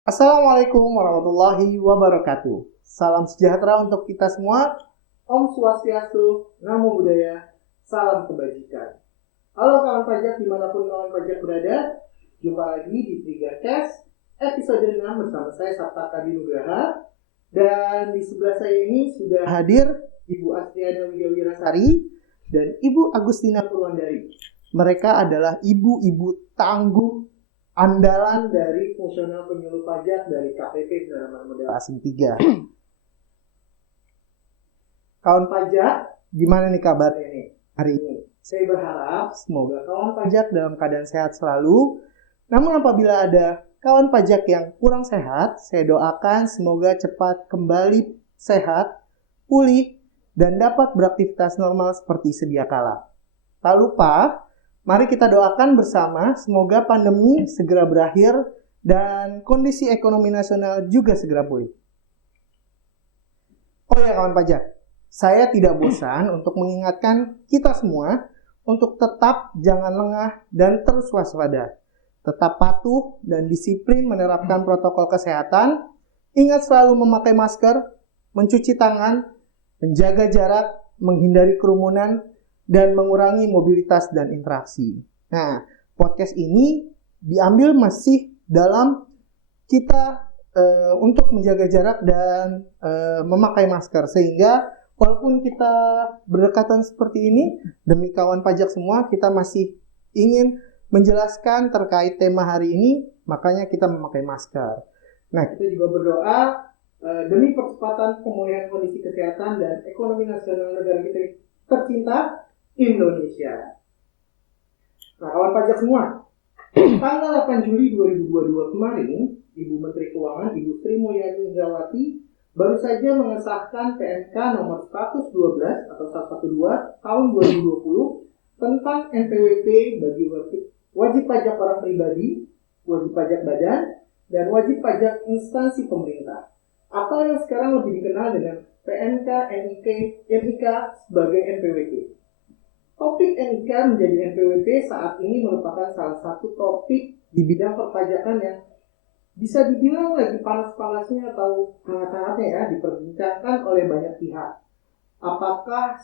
Assalamualaikum warahmatullahi wabarakatuh. Salam sejahtera untuk kita semua. Om Swastiastu, Namo Buddhaya, salam kebajikan. Halo kawan pajak dimanapun kawan pajak berada. Jumpa lagi di Triggercast episode 6 bersama saya Sabta Kadi Nugraha. Dan di sebelah saya ini sudah hadir Ibu Astriana Widawirasari dan Ibu Agustina Purwandari. Mereka adalah ibu-ibu tangguh andalan dari fungsional penyuluh pajak dari KPP Penerimaan Modal Asing 3. Kawan pajak, gimana nih kabarnya nih hari ini? Saya berharap semoga kawan pajak dalam keadaan sehat selalu. Namun apabila ada kawan pajak yang kurang sehat, saya doakan semoga cepat kembali sehat, pulih, dan dapat beraktivitas normal seperti sedia kala. Tak lupa, mari kita doakan bersama semoga pandemi segera berakhir dan kondisi ekonomi nasional juga segera pulih. Oh ya kawan pajak, saya tidak bosan untuk mengingatkan kita semua untuk tetap jangan lengah dan terus waspada. Tetap patuh dan disiplin menerapkan protokol kesehatan. Ingat selalu memakai masker, mencuci tangan, menjaga jarak, menghindari kerumunan, dan mengurangi mobilitas dan interaksi. Nah, podcast ini diambil masih dalam kita untuk menjaga jarak dan memakai masker. Sehingga walaupun kita berdekatan seperti ini, demi kawan pajak semua, kita masih ingin menjelaskan terkait tema hari ini, makanya kita memakai masker. Nah, kita juga berdoa demi percepatan pemulihan kondisi kesehatan dan ekonomi nasional negara kita tercinta, Indonesia. Nah, kawan pajak semua, tanggal 8 Juli 2022 kemarin, Ibu Menteri Keuangan, Ibu Sri Mulyani Indrawati, baru saja mengesahkan PMK nomor 112 atau 112 tahun 2020 tentang NPWP bagi wajib pajak orang pribadi, wajib pajak badan, dan wajib pajak instansi pemerintah, atau yang sekarang lebih dikenal dengan PMK NIK sebagai NPWP. Topik NIK menjadi NPWP saat ini merupakan salah satu topik di bidang perpajakan yang bisa dibilang lagi panas-panasnya atau hangat-hangatnya ya diperbincangkan oleh banyak pihak. Apakah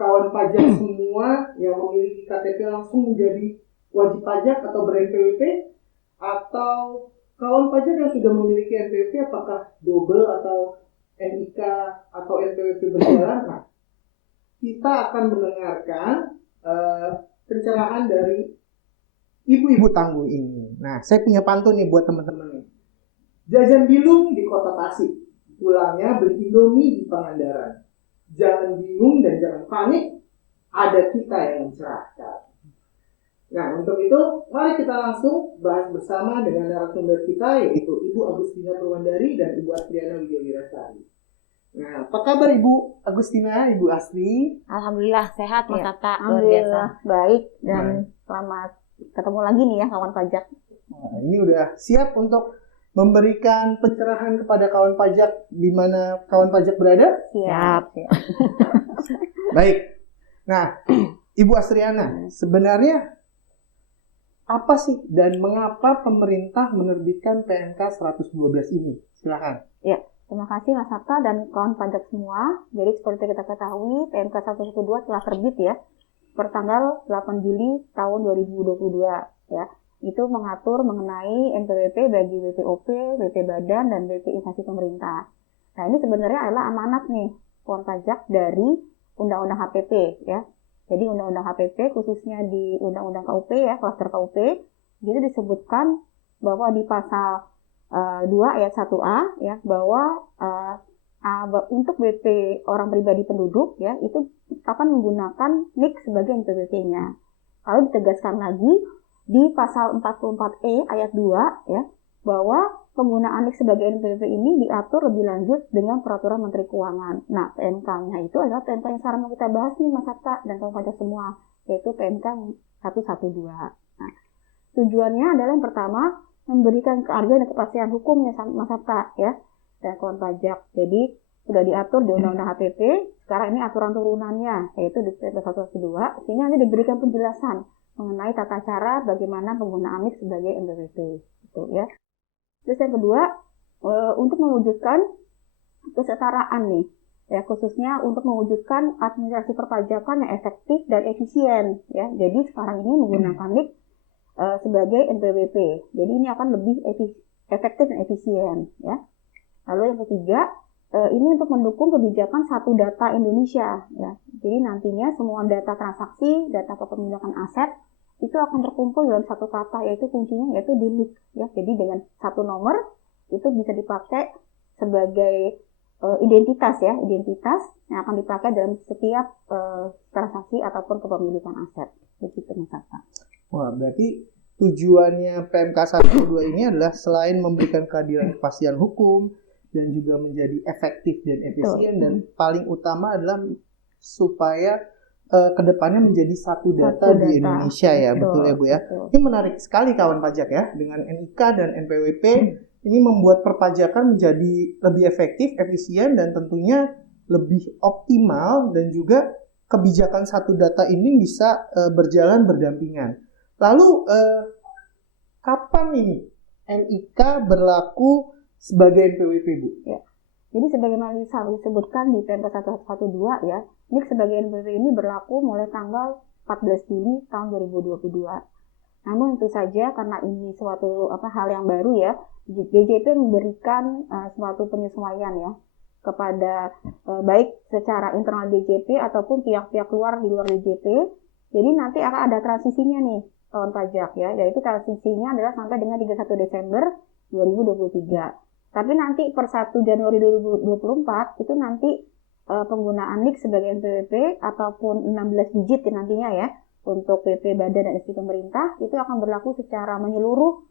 kawan pajak semua yang memiliki KTP langsung menjadi wajib pajak atau ber-NPWP, atau kawan pajak yang sudah memiliki NPWP apakah double atau NIK atau NPWP berjalan? Nah, kita akan mendengarkan pencerahan dari ibu-ibu tangguh ini. Nah, saya punya pantun nih buat teman-teman nih. Jajan bilung di kota Tasik, pulangnya beli Indomie di Pangandaran. Jangan bingung dan jangan panik, ada kita yang mencerahkan. Nah, untuk itu, mari kita langsung bahas bersama dengan narasumber kita, yaitu Ibu Agustina Purwandari dan Ibu Astriana Widawirasari. Nah, apa kabar Ibu Agustina, Ibu Astri? Alhamdulillah sehat Mas Atta, luar biasa. Alhamdulillah baik dan selamat ketemu lagi nih ya kawan pajak. Nah, ini udah siap untuk memberikan pencerahan kepada kawan pajak di mana kawan pajak berada? Siap. Baik. Nah, Ibu Astriana, sebenarnya apa sih dan mengapa pemerintah menerbitkan PMK 112 ini? Silakan. Ya, terima kasih Mas Atta dan kawan pajak semua. Jadi seperti kita ketahui PMK 112 telah terbit ya pertanggal 8 Juli tahun 2022 ya. Itu mengatur mengenai NPWP bagi WPOP, WP Badan, dan WP instansi pemerintah. Nah, ini sebenarnya adalah amanat nih kawan pajak dari Undang-Undang HPP ya. Jadi Undang-Undang HPP khususnya di Undang-Undang KUP ya, klaster KUP, jadi disebutkan bahwa di pasal 2 ayat 1A ya, bahwa untuk WP orang pribadi penduduk ya, itu akan menggunakan NIK sebagai NPWP-nya. Lalu ditegaskan lagi di pasal 44E ayat 2 ya, bahwa penggunaan NIK sebagai NPWP ini diatur lebih lanjut dengan peraturan Menteri Keuangan. Nah, PMK-nya itu adalah PMK yang sekarang mau kita bahas nih Mas Atta dan kawan pajak semua, yaitu PMK 112. Nah, tujuannya adalah yang pertama memberikan keadilan dan kepastian hukumnya Mas Atta ya, dan kawan pajak. Jadi sudah diatur di Undang-Undang HPP, sekarang ini aturan turunannya yaitu di PMK 112, sehingga nanti diberikan penjelasan mengenai tata cara bagaimana penggunaan NIK sebagai NPWP gitu ya. Terus yang kedua, untuk mewujudkan kesetaraan nih, ya khususnya untuk mewujudkan administrasi perpajakan yang efektif dan efisien, ya. Jadi sekarang ini menggunakan NIK sebagai NPWP. Jadi ini akan lebih efektif dan efisien, ya. Lalu yang ketiga, ini untuk mendukung kebijakan satu data Indonesia, ya. Jadi nantinya semua data transaksi, data kepemilikan aset itu akan terkumpul dalam satu kata, yaitu kuncinya yaitu di NIK, ya. Jadi dengan satu nomor itu bisa dipakai sebagai identitas, ya, identitas yang akan dipakai dalam setiap transaksi ataupun kepemilikan aset. Begitu, Mas Hatta. Wah, berarti tujuannya PMK 102 ini adalah selain memberikan keadilan kepastian hukum dan juga menjadi efektif dan efisien, dan paling utama adalah supaya kedepannya menjadi satu data di Indonesia, ya. Betul ya Bu ya. Ini menarik sekali kawan pajak, ya, dengan NIK dan NPWP ini membuat perpajakan menjadi lebih efektif, efisien, dan tentunya lebih optimal, dan juga kebijakan satu data ini bisa berjalan berdampingan. Lalu kapan ini NIK berlaku sebagai NPWP, Bu? Ya. Jadi sebagaimana disebutkan di PMK 112, ya, NIK sebagai NPWP ini berlaku mulai tanggal 14 Juli tahun 2022. Namun tentu saja karena ini suatu hal yang baru, ya, DJP memberikan suatu penyesuaian, ya, kepada baik secara internal DJP ataupun pihak-pihak luar di luar DJP. Jadi nanti akan ada transisinya nih kawan pajak, ya, yaitu transisinya adalah sampai dengan 31 Desember 2023. Tapi nanti per 1 Januari 2024 itu nanti penggunaan NIK sebagai NPWP ataupun 16 digit nantinya, ya, untuk PP badan dan institusi pemerintah itu akan berlaku secara menyeluruh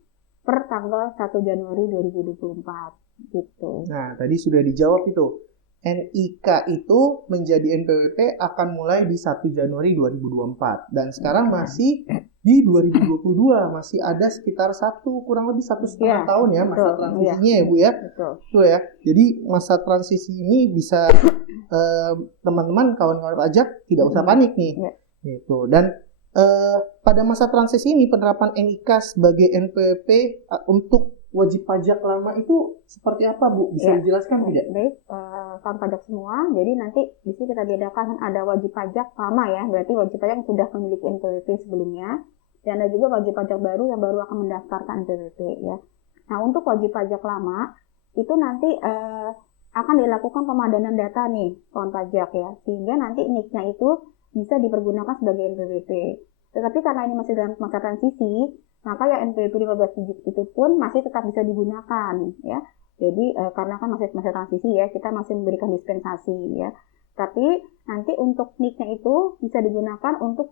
per tanggal 1 Januari 2024 gitu. Nah, tadi sudah dijawab itu. NIK itu menjadi NPWP akan mulai di 1 Januari 2024 dan sekarang masih di 2022, masih ada sekitar kurang lebih 1,5 tahun, ya, masa transisinya, ya Bu, ya. Betul ya. Jadi masa transisi ini bisa teman-teman kawan-kawan pajak tidak usah panik nih. Gitu. Dan pada masa transisi ini penerapan NIK sebagai NPWP untuk wajib pajak lama itu seperti apa, Bu? Bisa dijelaskan tidak? Baik, kawan pajak semua. Jadi nanti di sini kita bedakan, ada wajib pajak lama, ya, berarti wajib pajak yang sudah memiliki NPWP sebelumnya, dan ada juga wajib pajak baru yang baru akan mendaftarkan NPWP, ya. Nah, untuk wajib pajak lama itu nanti akan dilakukan pemadanan data nih kawan pajak, ya, sehingga nanti NIK-nya itu bisa dipergunakan sebagai NPWP. Tetapi karena ini masih dalam masa transisi, maka ya NPWP 15 digit itu pun masih tetap bisa digunakan, ya. Jadi karena kan masih masa transisi, ya, kita masih memberikan dispensasi, ya. Tapi nanti untuk NIK-nya itu bisa digunakan untuk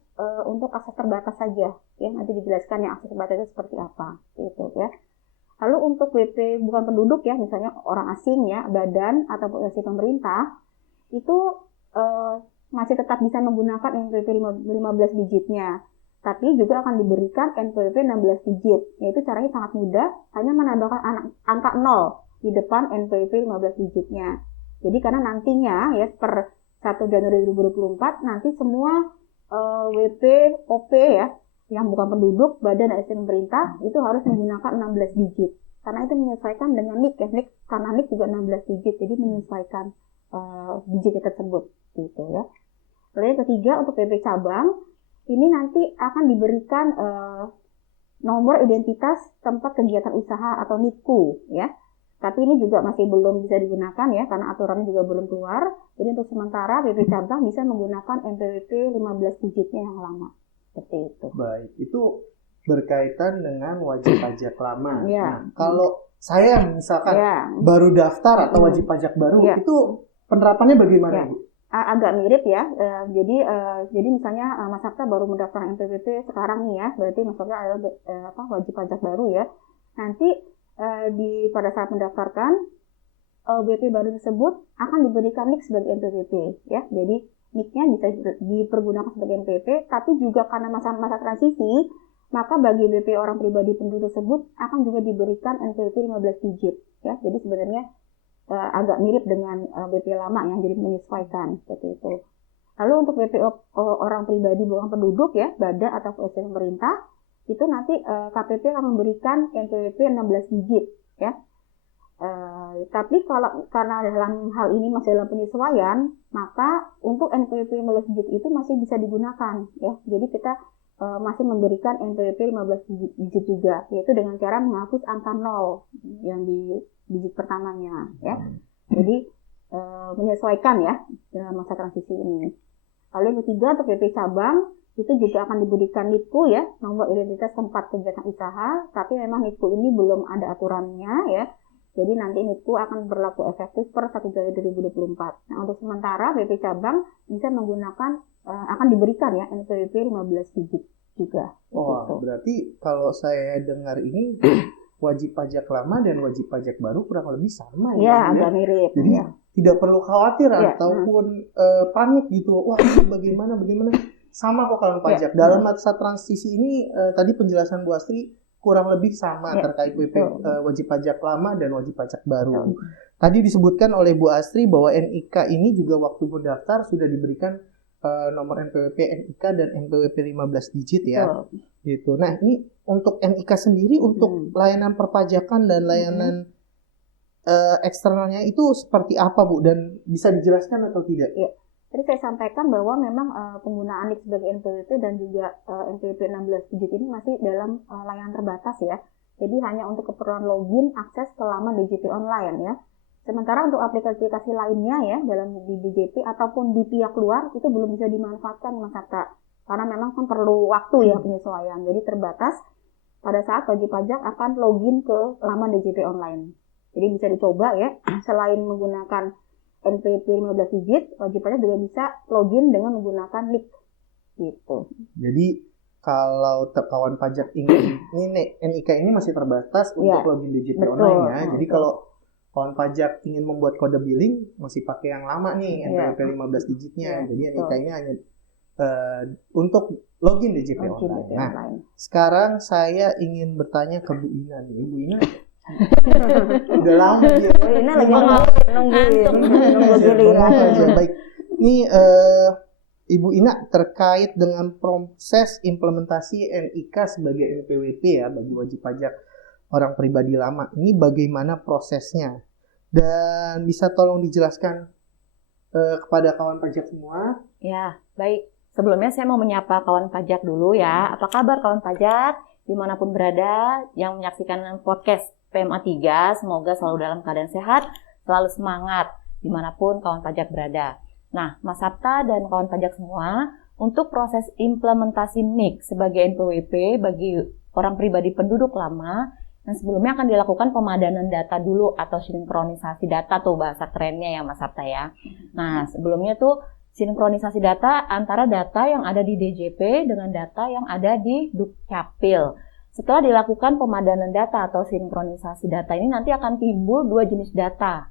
akses terbatas saja, ya. Nanti dijelaskan yang akses terbatas itu seperti apa, gitu, ya. Lalu untuk WP bukan penduduk, ya, misalnya orang asing, ya, badan ataupun institusi pemerintah itu masih tetap bisa menggunakan NPWP 15 digitnya. Tapi juga akan diberikan NPWP 16 digit. Yaitu caranya sangat mudah, hanya menambahkan angka 0 di depan NPWP 15 digitnya. Jadi karena nantinya, ya, per 1 Januari 2024 nanti semua WP, OP, ya, yang bukan penduduk, badan dan institusi pemerintah itu harus menggunakan 16 digit. Karena itu menyesuaikan dengan NIK, ya. NIK, karena NIK juga 16 digit, jadi menyesuaikan digit tersebut, gitu, ya. Lalu yang ketiga, untuk WP cabang, ini nanti akan diberikan nomor identitas tempat kegiatan usaha atau NIPKU, ya. Tapi ini juga masih belum bisa digunakan, ya, karena aturannya juga belum keluar. Jadi untuk sementara WP cabang bisa menggunakan NPWP 15 digitnya yang lama. Seperti itu. Baik, itu berkaitan dengan wajib pajak lama. Ya. Nah, kalau saya misalkan baru daftar atau wajib pajak baru, itu penerapannya bagaimana, Bu? Agak mirip, ya. Jadi misalnya Mas Sabta baru mendaftar NPWP sekarang nih, ya. Berarti Mas Sabta adalah wajib pajak baru, ya. Nanti pada saat mendaftarkan WP baru tersebut akan diberikan NIK sebagai NPWP, ya. Jadi NIK-nya bisa dipergunakan sebagai NPWP, tapi juga karena masa transisi, maka bagi WP orang pribadi penduduk tersebut akan juga diberikan NPWP 15 digit, ya. Jadi sebenarnya agak mirip dengan WP lama, yang jadi menyesuaikan seperti itu. Lalu untuk WP orang pribadi bukan penduduk, ya, badan atau institusi pemerintah, itu nanti KPP akan memberikan NPWP 16 digit, ya. Tapi kalau karena dalam hal ini masih dalam penyesuaian, maka untuk NPWP 15 digit itu masih bisa digunakan, ya. Jadi kita masih memberikan NPWP 15 digit juga, yaitu dengan cara menghapus angka 0 yang di digit pertamanya, ya. Jadi menyesuaikan ya dalam masa transisi ini. Lalu yang ketiga, untuk PP cabang itu juga akan diberikan NIPU, ya, nomor identitas tempat kegiatan usaha, tapi memang NIPU ini belum ada aturannya, ya. Jadi nanti NIPU akan berlaku efektif per 1 Januari 2024. Nah, untuk sementara PP cabang bisa menggunakan akan diberikan ya NPWP 15 digit juga. Oh, berarti kalau saya dengar ini wajib pajak lama dan wajib pajak baru kurang lebih sama ya? Agak mirip. Jadi ya, tidak perlu khawatir ataupun panik gitu. Wah, ini bagaimana? Sama kok kalau pajak. Dalam masa transisi ini tadi penjelasan Bu Astri kurang lebih sama terkait wajib pajak lama dan wajib pajak baru. Tadi disebutkan oleh Bu Astri bahwa NIK ini juga waktu mendaftar sudah diberikan nomor NPWP NIK dan NPWP 15 digit ya. Gitu. Nah, ini untuk NIK sendiri untuk layanan perpajakan dan layanan eksternalnya itu seperti apa, Bu? Dan bisa dijelaskan atau tidak? Ya. Tadi saya sampaikan bahwa memang penggunaan NIK sebagai NPWP dan juga NPWP 16 digit ini masih dalam layanan terbatas ya. Jadi hanya untuk keperluan login, akses ke laman DJP online ya. Sementara untuk aplikasi-aplikasi lainnya ya dalam di DJP ataupun di pihak luar itu belum bisa dimanfaatkan Mas Sabta. Karena memang kan perlu waktu ya penyesuaian. Jadi terbatas pada saat wajib pajak akan login ke laman DJP online. Jadi bisa dicoba ya, selain menggunakan NPWP 15 digit, wajib pajak juga bisa login dengan menggunakan NIK gitu. Jadi kalau kawan pajak ingin ini NIK ini masih terbatas untuk login DJP online ya. Jadi kalau kawan pajak ingin membuat kode billing masih pakai yang lama nih NPWP 15 digitnya. Jadi NIK ini hanya untuk login DJP online. Nah, sekarang saya ingin bertanya ke Bu Ina nih. Bu Ina udah lama dia. Ini lagi nungguin. Baik. Ini Ibu Ina terkait dengan proses implementasi NIK sebagai NPWP ya bagi wajib pajak orang pribadi lama. Ini bagaimana prosesnya? Dan bisa tolong dijelaskan kepada kawan pajak semua? Ya, baik. Sebelumnya saya mau menyapa kawan pajak dulu ya. Apa kabar kawan pajak? Dimanapun berada yang menyaksikan podcast PMA 3, semoga selalu dalam keadaan sehat, selalu semangat, dimanapun kawan pajak berada. Nah, Mas Sabta dan kawan pajak semua, untuk proses implementasi NIK sebagai NPWP bagi orang pribadi penduduk lama, yang sebelumnya akan dilakukan pemadanan data dulu atau sinkronisasi data tuh bahasa kerennya ya Mas Sabta ya. Nah, sebelumnya tuh sinkronisasi data antara data yang ada di DJP dengan data yang ada di Dukcapil. Setelah dilakukan pemadanan data atau sinkronisasi data ini nanti akan timbul dua jenis data,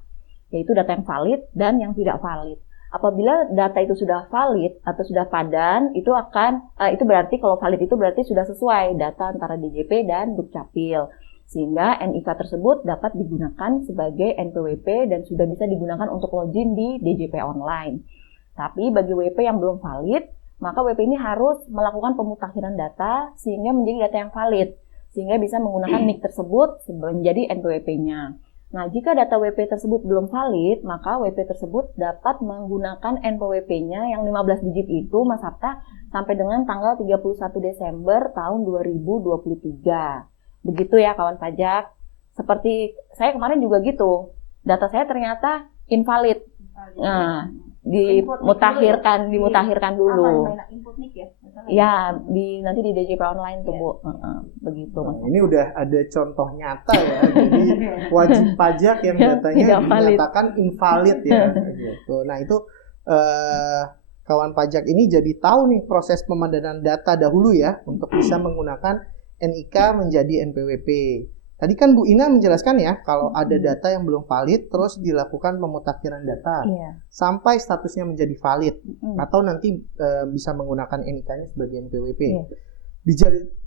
yaitu data yang valid dan yang tidak valid. Apabila data itu sudah valid atau sudah padan, itu berarti kalau valid itu berarti sudah sesuai data antara DJP dan Dukcapil. Sehingga NIK tersebut dapat digunakan sebagai NPWP dan sudah bisa digunakan untuk login di DJP online. Tapi bagi WP yang belum valid, maka WP ini harus melakukan pemutakhiran data sehingga menjadi data yang valid, sehingga bisa menggunakan NIK tersebut menjadi NPWP-nya. Nah, jika data WP tersebut belum valid, maka WP tersebut dapat menggunakan NPWP-nya yang 15 digit itu, Mas Sabta, sampai dengan tanggal 31 Desember tahun 2023. Begitu ya kawan pajak. Seperti saya kemarin juga gitu, data saya ternyata invalid. Nah, dimutakhirkan dulu. Input NIK ya? Ya, nanti di DJP online tuh, Bu. Begitu. Nah, ini udah ada contoh nyata ya. Jadi wajib pajak yang datanya dinyatakan invalid ya. Gitu. Nah, itu kawan pajak ini jadi tahu nih proses pemadanan data dahulu ya untuk bisa menggunakan NIK menjadi NPWP. Tadi kan Bu Ina menjelaskan ya, kalau ada data yang belum valid, terus dilakukan pemutakhiran data sampai statusnya menjadi valid, atau nanti bisa menggunakan NIK-nya sebagai NPWP.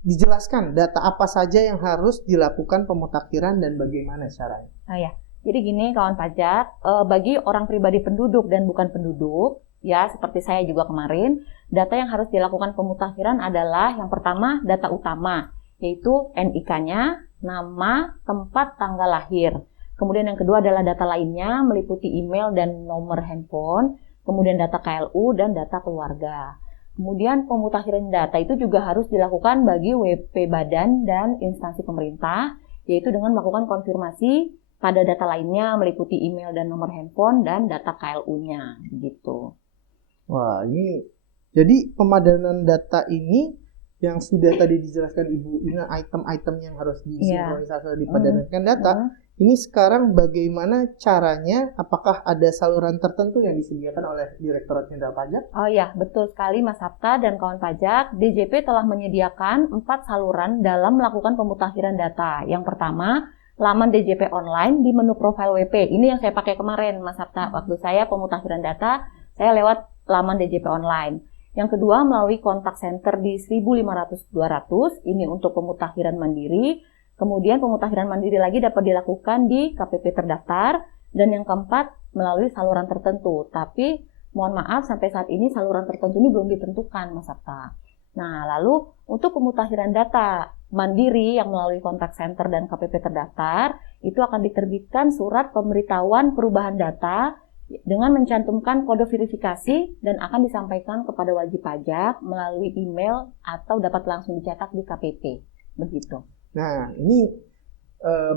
Dijelaskan data apa saja yang harus dilakukan pemutakhiran dan bagaimana caranya. Jadi gini kawan pajak, bagi orang pribadi penduduk dan bukan penduduk, ya seperti saya juga kemarin, data yang harus dilakukan pemutakhiran adalah yang pertama data utama, yaitu NIK-nya, nama, tempat, tanggal lahir. Kemudian yang kedua adalah data lainnya meliputi email dan nomor handphone, kemudian data KLU dan data keluarga. Kemudian pemutakhiran data itu juga harus dilakukan bagi WP badan dan instansi pemerintah, yaitu dengan melakukan konfirmasi pada data lainnya meliputi email dan nomor handphone dan data KLU-nya gitu. Wah, ini jadi pemadanan data ini yang sudah tadi dijelaskan Ibu Ina, item-item yang harus disinkronisasi dipadankan data. Ini sekarang bagaimana caranya? Apakah ada saluran tertentu yang disediakan oleh Direktorat Jenderal Pajak? Oh ya, betul sekali Mas Sabta dan kawan pajak. DJP telah menyediakan 4 saluran dalam melakukan pemutakhiran data. Yang pertama, laman DJP online di menu profil WP. Ini yang saya pakai kemarin Mas Sabta. Waktu saya pemutakhiran data, saya lewat laman DJP online. Yang kedua, melalui kontak center di 1500-200. Ini untuk pemutakhiran mandiri. Kemudian pemutakhiran mandiri lagi dapat dilakukan di KPP terdaftar. Dan yang keempat, melalui saluran tertentu. Tapi mohon maaf sampai saat ini saluran tertentu ini belum ditentukan Mas Sabta. Nah, lalu untuk pemutakhiran data mandiri yang melalui kontak center dan KPP terdaftar, itu akan diterbitkan surat pemberitahuan perubahan data dengan mencantumkan kode verifikasi dan akan disampaikan kepada wajib pajak melalui email atau dapat langsung dicetak di KPP. Begitu. Nah, ini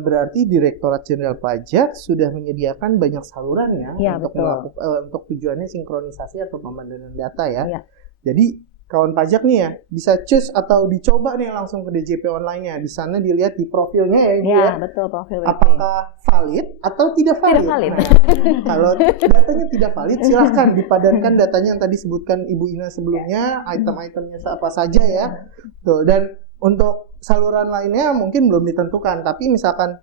berarti Direktorat Jenderal Pajak sudah menyediakan banyak saluran ya, untuk tujuannya sinkronisasi atau pemadanan data ya. Ya. Jadi kawan pajak nih ya bisa cus atau dicoba nih langsung ke DJP online-nya. Di sana dilihat di profilnya ya Ibu ya. Betul, profil WP. Apakah valid atau tidak valid? Tidak valid. Nah, kalau datanya tidak valid, silahkan dipadankan datanya yang tadi sebutkan Ibu Ina sebelumnya, item-itemnya apa saja ya. Tuh, dan untuk saluran lainnya mungkin belum ditentukan, tapi misalkan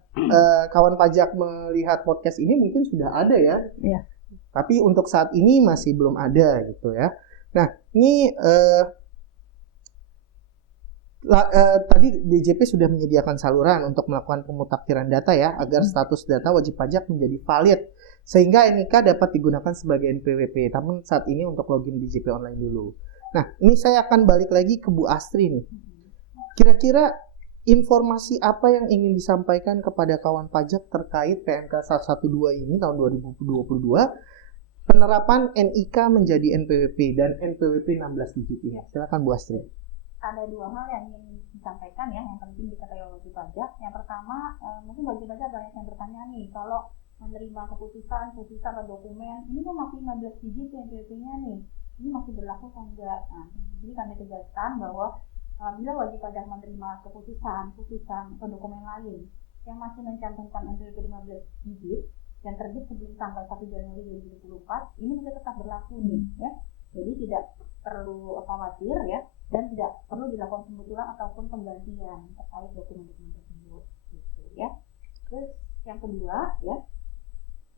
kawan pajak melihat podcast ini mungkin sudah ada ya. Iya. Tapi untuk saat ini masih belum ada gitu ya. Nah, ini tadi DJP sudah menyediakan saluran untuk melakukan pemutakhiran data ya, agar status data wajib pajak menjadi valid sehingga NIK dapat digunakan sebagai NPWP. Namun saat ini untuk login DJP online dulu. Nah, ini saya akan balik lagi ke Bu Astri nih. Kira-kira informasi apa yang ingin disampaikan kepada kawan pajak terkait PMK 112 ini tahun 2022, penerapan NIK menjadi NPWP dan NPWP 16 digit ini? Silakan Bu Astri. Ada dua hal yang ingin disampaikan ya, yang penting diketahui oleh wajib pajak. Yang pertama, mungkin wajib pajak banyak yang bertanya nih, kalau menerima keputusan atau dokumen, ini kan masih 16 digit NPWP-nya nih, ini masih berlaku atau enggak? Nah, jadi kami tegaskan bahwa bila wajib pajak menerima keputusan atau dokumen lain yang masih mencantumkan NPWP 15 digit yang terbit sebelum tanggal 1 Januari 2024, ini bisa tetap berlaku nih ya. Jadi tidak perlu khawatir ya, dan tidak perlu dilakukan pembetulan ataupun penggantian terkait dokumen-dokumen tersebut gitu ya. Terus yang kedua ya,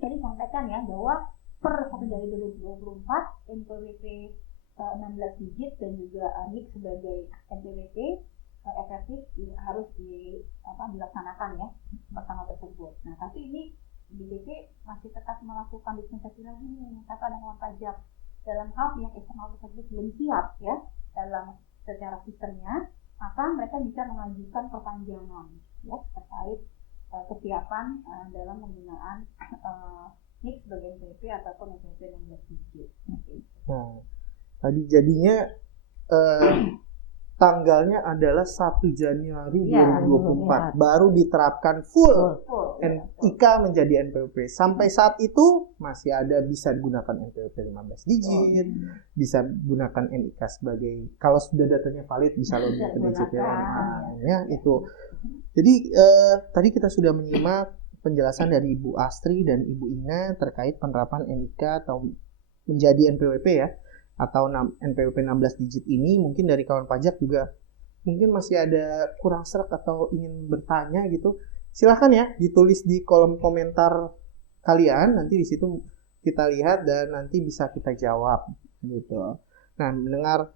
saya disampaikan ya bahwa per 1 Januari 2024 NPWP 16 digit dan juga NIK sebagai NPWP efektif harus dilaksanakan ya pertama tersebut. Nah, tapi ini DJP masih tetap melakukan dispensasi lagi nih, kata ada kawan pajak dalam hal yang eksternal tersebut belum siap ya dalam secara sistemnya, maka mereka bisa mengajukan perpanjangan ya terkait kesiapan dalam penggunaan NIK sebagai NPWP ataupun NPWP 16 digit. Nah, tadi jadinya tanggalnya adalah 1 Januari 2024 baru diterapkan full NIK menjadi NPWP. Sampai saat itu masih ada bisa digunakan NPWP 15 digit, bisa gunakan NIK sebagai, kalau sudah datanya valid bisa login ke DJP online ya itu. Jadi tadi kita sudah menyimak penjelasan dari Ibu Astri dan Ibu Ina terkait penerapan NIK atau menjadi NPWP ya, atau NPWP 16 digit ini. Mungkin dari kawan pajak juga mungkin masih ada kurang sreg atau ingin bertanya gitu, silahkan ya ditulis di kolom komentar kalian, nanti di situ kita lihat dan nanti bisa kita jawab gitu. Nah, mendengar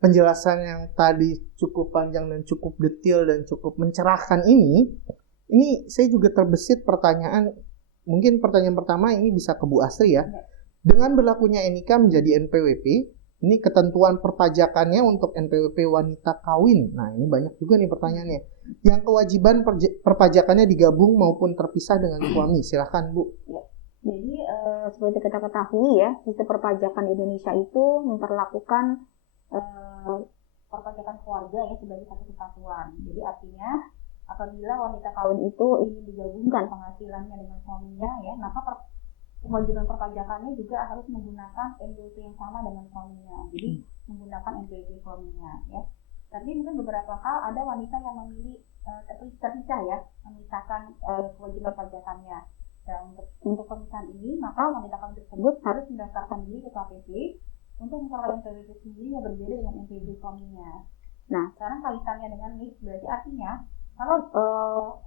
penjelasan yang tadi cukup panjang dan cukup detail dan cukup mencerahkan ini saya juga terbesit pertanyaan. Mungkin pertanyaan pertama ini bisa ke Bu Astri ya. Dengan berlakunya NIK menjadi NPWP, Ini ketentuan perpajakannya untuk NPWP wanita kawin. Nah, ini banyak juga nih pertanyaannya. Yang kewajiban perpajakannya digabung maupun terpisah dengan suami. Silahkan, Bu. Jadi seperti kita ketahui ya, sistem perpajakan di Indonesia itu memperlakukan perpajakan keluarga ya sebagai satu kesatuan. Jadi artinya apabila wanita kawin itu ingin digabungkan penghasilannya dengan suaminya ya, maka kewajiban perpajakannya juga harus menggunakan NPWP yang sama dengan suaminya. Jadi menggunakan NPWP suaminya ya. Tapi mungkin beberapa hal ada wanita yang memilih terpisah ya, memisahkan kewajiban perpajakannya. Dan untuk pemisahan ini, maka wanita kawin tersebut harus mendaftarkan diri ke KPP untuk memperoleh NPWP sendiri yang berbeda dengan NPWP suaminya. Nah, sekarang kaitannya dengan NIK berarti artinya kalau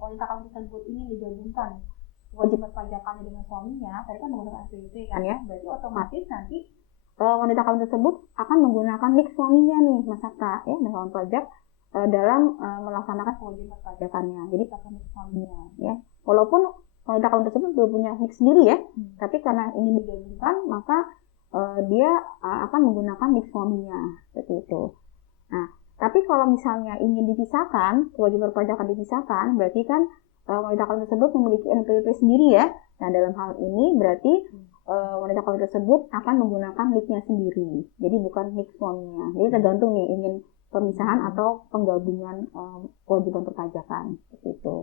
wanita kawin tersebut ingin digabungkan kewajiban perpajakannya dengan suaminya, tadi kan menggunakan NPWP kan ya, berarti otomatis nanti wanita kawin tersebut akan menggunakan NIK suaminya nih, Mas Sabta ya, kawan pajak dalam melaksanakan kewajiban perpajakannya. Jadi pakai NIK suaminya ya. Walaupun wanita kawin tersebut sudah punya NIK sendiri ya, tapi karena ingin digabungkan maka dia akan menggunakan NIK suaminya seperti itu. Nah, tapi kalau misalnya ingin dipisahkan, kewajiban perpajakan dipisahkan, berarti kan wanita kawin tersebut memiliki NPWP sendiri ya. Nah, dalam hal ini berarti wanita kawin tersebut akan menggunakan NIK-nya sendiri. Jadi bukan NIK suaminya. Jadi tergantung nih ingin pemisahan atau penggabungan kewajiban perpajakan seperti itu.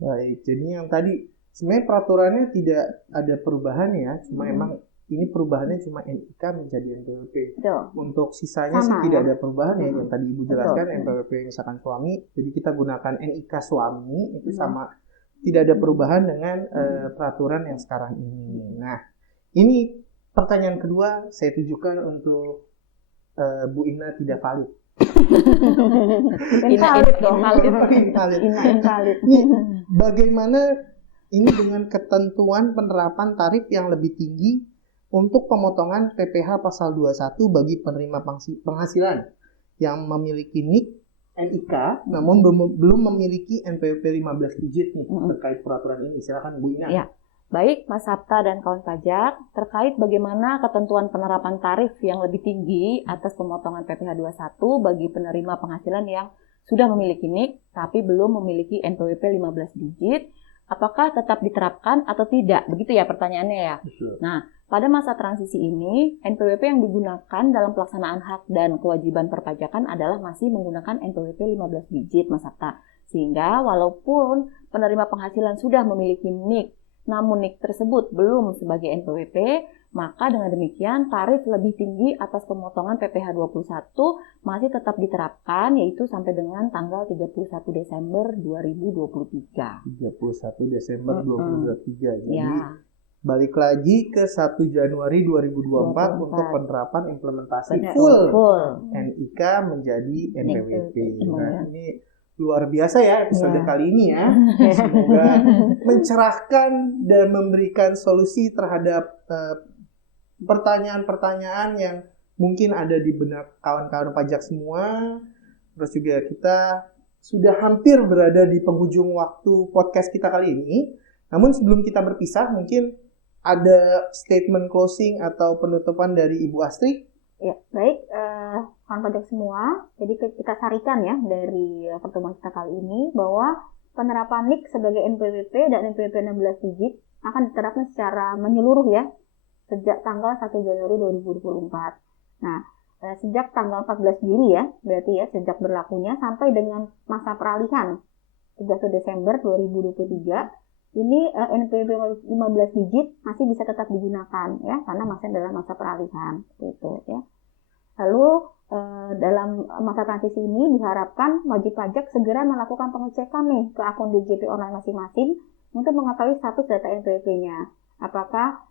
Baik, jadi yang tadi sebenarnya peraturannya tidak ada perubahan ya, cuma emang ini perubahannya cuma NIK menjadi NPWP. Betul. Untuk sisanya Sama, sih tidak ya? ada perubahan ya, yang tadi Ibu jelaskan. Betul. NPWP misalkan suami, jadi kita gunakan NIK suami itu sama, tidak ada perubahan dengan peraturan yang sekarang ini. Nah, ini pertanyaan kedua saya tujukan untuk Bu Ina tidak valid. Invalid dong. Invalid. Invalid. Nih, bagaimana ini dengan ketentuan penerapan tarif yang lebih tinggi untuk pemotongan PPh pasal 21 bagi penerima penghasilan yang memiliki NIK namun belum memiliki NPWP 15 digit nih terkait peraturan ini. Silakan Bu Ina. Ya. Baik, Mas Sabta dan kawan pajak, terkait bagaimana ketentuan penerapan tarif yang lebih tinggi atas pemotongan PPh 21 bagi penerima penghasilan yang sudah memiliki NIK tapi belum memiliki NPWP 15 digit, apakah tetap diterapkan atau tidak? Begitu ya pertanyaannya ya. Betul. Nah, pada masa transisi ini, NPWP yang digunakan dalam pelaksanaan hak dan kewajiban perpajakan adalah masih menggunakan NPWP 15 digit, Mas Sabta. Sehingga walaupun penerima penghasilan sudah memiliki NIK, namun NIK tersebut belum sebagai NPWP, maka dengan demikian tarif lebih tinggi atas pemotongan PPh 21 masih tetap diterapkan, yaitu sampai dengan tanggal 31 Desember 2023. 31 Desember 2023. Jadi Ya. balik lagi ke 1 Januari 2024 untuk penerapan implementasi Full. NIK menjadi NPWP. Nah, NIK. ini luar biasa ya episode kali ini ya. Semoga mencerahkan dan memberikan solusi terhadap pertanyaan-pertanyaan yang mungkin ada di benak kawan-kawan pajak semua. Terus juga kita sudah hampir berada di penghujung waktu podcast kita kali ini. Namun sebelum kita berpisah, mungkin ada statement closing atau penutupan dari Ibu Astri. Ya, baik, kawan pajak semua. Jadi kita sarikan ya dari pertemuan kita kali ini bahwa penerapan NIK sebagai NPWP dan NPWP 16 digit akan diterapkan secara menyeluruh ya sejak tanggal 1 Januari 2024. Nah, sejak tanggal 14 Juli ya, berarti ya sejak berlakunya sampai dengan masa peralihan 31 Desember 2023. Ini NPWP 15 digit masih bisa tetap digunakan ya karena masih dalam masa peralihan gitu ya. Lalu dalam masa transisi ini diharapkan wajib pajak segera melakukan pengecekan nih ke akun DJP online masing-masing untuk mengetahui status data NPWP-nya. Apakah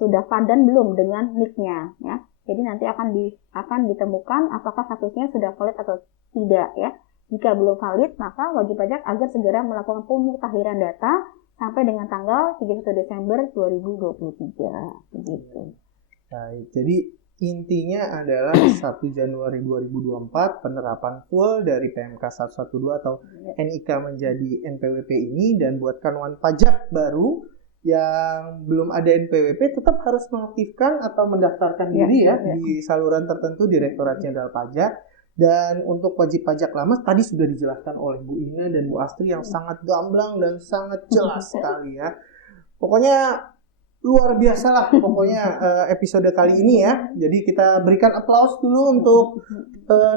sudah padan belum dengan NIK-nya ya. Jadi nanti akan ditemukan apakah statusnya sudah valid atau tidak ya. Jika belum valid, maka wajib pajak agar segera melakukan pemutahiran data sampai dengan tanggal 31 Desember 2023. Begitu. Baik, jadi intinya adalah 1 Januari 2024 penerapan full dari PMK 112 atau NIK menjadi NPWP ini, dan buat kawan pajak baru yang belum ada NPWP tetap harus mengaktifkan atau mendaftarkan diri di saluran tertentu Direktorat Jenderal Pajak. Dan untuk wajib pajak lama tadi sudah dijelaskan oleh Bu Ina dan Bu Astri yang sangat gamblang dan sangat jelas sekali ya. Pokoknya luar biasa lah pokoknya episode kali ini ya. Jadi kita berikan aplaus dulu untuk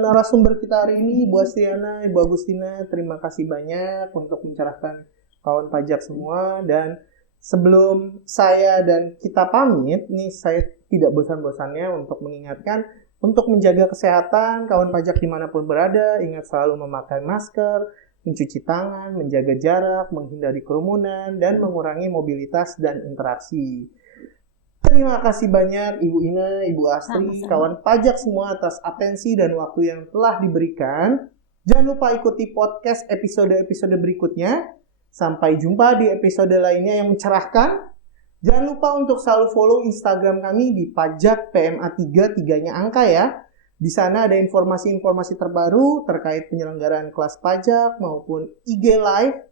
narasumber kita hari ini, Bu Astriana, Ibu Agustina. Terima kasih banyak untuk mencerahkan kawan pajak semua. Dan sebelum saya dan kita pamit, nih saya tidak bosan-bosannya untuk mengingatkan untuk menjaga kesehatan kawan pajak dimanapun berada. Ingat selalu memakai masker, mencuci tangan, menjaga jarak, menghindari kerumunan, dan mengurangi mobilitas dan interaksi. Terima kasih banyak Ibu Ina, Ibu Astri, kawan pajak semua atas atensi dan waktu yang telah diberikan. Jangan lupa ikuti podcast episode-episode berikutnya. Sampai jumpa di episode lainnya yang mencerahkan. Jangan lupa untuk selalu follow Instagram kami di Pajak PMA3, 3-nya angka ya. Di sana ada informasi-informasi terbaru terkait penyelenggaraan kelas pajak maupun IG Live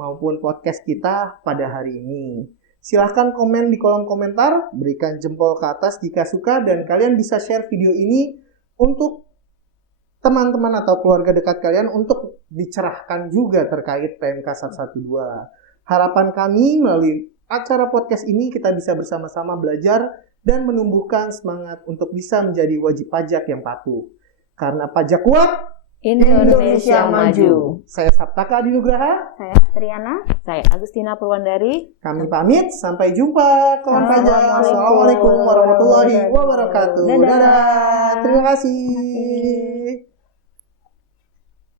maupun podcast kita pada hari ini. Silahkan komen di kolom komentar, berikan jempol ke atas jika suka, dan kalian bisa share video ini untuk teman-teman atau keluarga dekat kalian untuk dicerahkan juga terkait PMK 112. Harapan kami melalui acara podcast ini kita bisa bersama-sama belajar dan menumbuhkan semangat untuk bisa menjadi wajib pajak yang patuh. Karena pajak kuat, Indonesia maju. Saya Saptaka Adinugraha. Saya Triana. Saya Agustina Purwandari. Kami pamit. Sampai jumpa kawan pajak. Assalamualaikum warahmatullahi wabarakatuh. Dadah. Terima kasih.